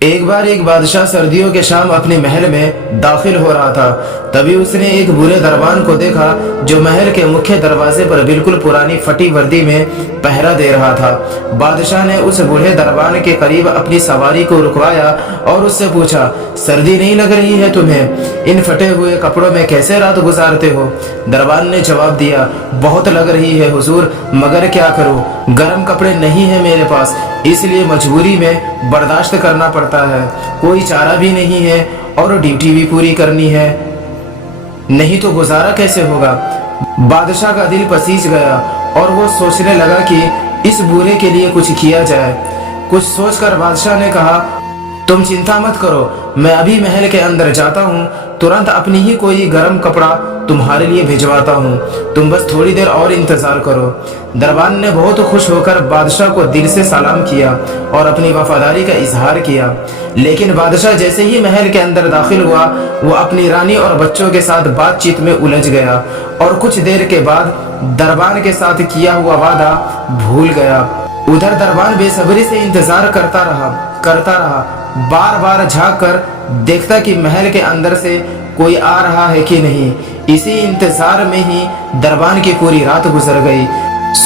ایک بار ایک بادشاہ سردیوں کے شام اپنے محل میں داخل ہو رہا تھا۔ تبھی اس نے ایک بوڑھے دربان کو دیکھا جو محل کے مکھیہ دروازے پر بالکل پرانی پھٹی وردی میں پہرا دے رہا تھا۔ بادشاہ نے اس بوڑھے دربان کے قریب اپنی سواری کو رکوایا اور اس سے پوچھا، سردی نہیں لگ رہی ہے تمہیں؟ ان پھٹے ہوئے کپڑوں میں کیسے رات گزارتے ہو؟ دربان نے جواب دیا، بہت لگ رہی ہے حضور، مگر کیا کروں، گرم کپڑے نہیں ہیں میرے پاس، اس لیے مجبوری میں برداشت کرنا پڑتا ہے، کوئی چارہ بھی نہیں ہے اور ڈیوٹی بھی پوری کرنی ہے، نہیں تو گزارا کیسے ہوگا؟ بادشاہ کا دل پسیج گیا اور وہ سوچنے لگا کہ اس بوڑھے کے لیے کچھ کیا جائے۔ کچھ سوچ کر بادشاہ نے کہا، تم چنتا مت کرو، میں ابھی محل کے اندر جاتا ہوں، ترنت اپنی ہی کوئی گرم کپڑا تمہارے لیے بھجواتا ہوں، تم بس تھوڑی دیر اور انتظار کرو۔ دربان نے بہت خوش ہو کر بادشاہ کو دل سے سلام کیا اور اپنی وفاداری کا اظہار کیا، لیکن بادشاہ جیسے ہی محل کے اندر داخل ہوا، وہ اپنی رانی اور بچوں کے ساتھ بات چیت میں الجھ گیا اور کچھ دیر کے بعد دربان کے ساتھ کیا ہوا وعدہ بھول گیا۔ ادھر دربان بے صبری سے انتظار کرتا رہا، بار بار جھانک کر دیکھتا کہ محل کے اندر سے کوئی آ رہا ہے کہ نہیں۔ اسی انتظار میں ہی دربان کی پوری رات گزر گئی۔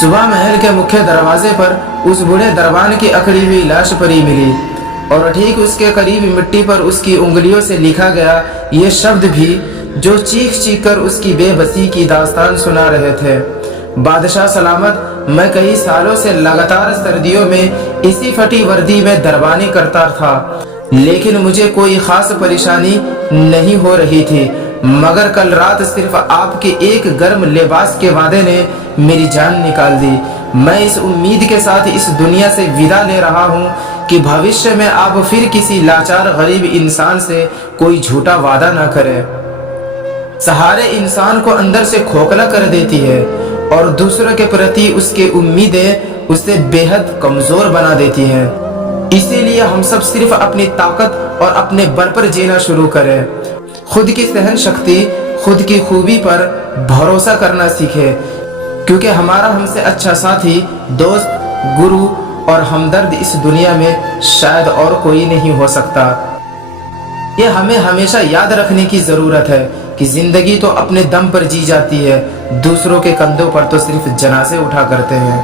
صبح محل کے مکھیہ دروازے پر اس بوڑھے دربان کی اکڑی ہوئی لاش پڑی ملی اور ٹھیک اس کے قریب مٹی پر اس کی انگلیوں سے لکھا گیا یہ شبد بھی جو چیخ چیخ کر اس کی بے بسی کی داستان سنا رہے تھے، بادشاہ سلامت، میں کئی سالوں سے لگاتار سردیوں میں اسی پھٹی وردی میں دربانی کرتا تھا، لیکن مجھے کوئی خاص پریشانی نہیں ہو رہی تھی، مگر کل رات صرف آپ کے ایک گرم لباس کے وعدے نے میری جان نکال دی۔ میں اس امید کے ساتھ اس دنیا سے ودا لے رہا ہوں کہ بھوشیہ میں آپ پھر کسی لاچار غریب انسان سے کوئی جھوٹا وعدہ نہ کریں۔ سہارے انسان کو اندر سے کھوکھلا کر دیتی ہے اور دوسروں کے پرتی اس کے امیدیں اسے بے حد کمزور بنا دیتی ہیں۔ اسی لیے ہم سب صرف اپنی طاقت اور اپنے بل پر جینا شروع کریں، خود کی سہن شکتی، خود کی خوبی پر بھروسہ کرنا سیکھیں، کیونکہ ہمارا ہم سے اچھا ساتھی، دوست، گرو اور ہمدرد اس دنیا میں شاید اور کوئی نہیں ہو سکتا۔ یہ ہمیں ہمیشہ یاد رکھنے کی ضرورت ہے کہ زندگی تو اپنے دم پر جی جاتی ہے، دوسروں کے کندھوں پر تو صرف جنازے اٹھا کرتے ہیں۔